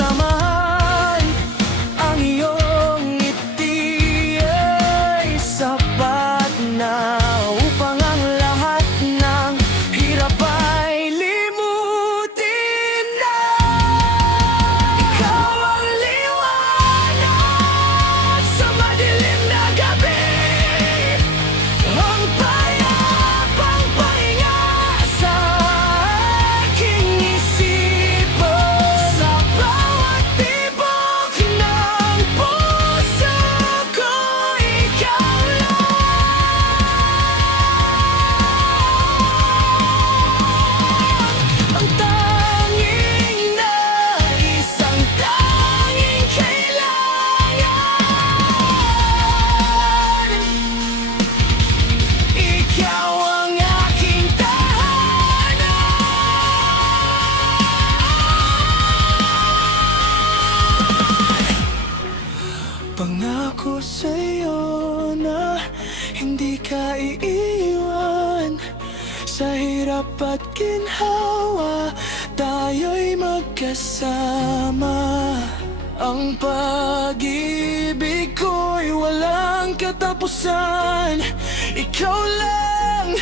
samahan. Ang iyong ngiti ay sapat na upang ang lahat ng hirap ay limutin na. Ikaw ang liwanag sa madilim na gabi, ang payapang pahinga sa aking isipan. Sa bawat tibok ng puso ko, ikaw lang ang tanging nais, ang tanging kailangan. Ikaw ang aking tahanan. Pangako sa'yo na hindi ka iiwan. Sa hirap at ginhawa, tayo'y magkasama. Ang pag-ibig ko'y walang katapusan. Ikaw lang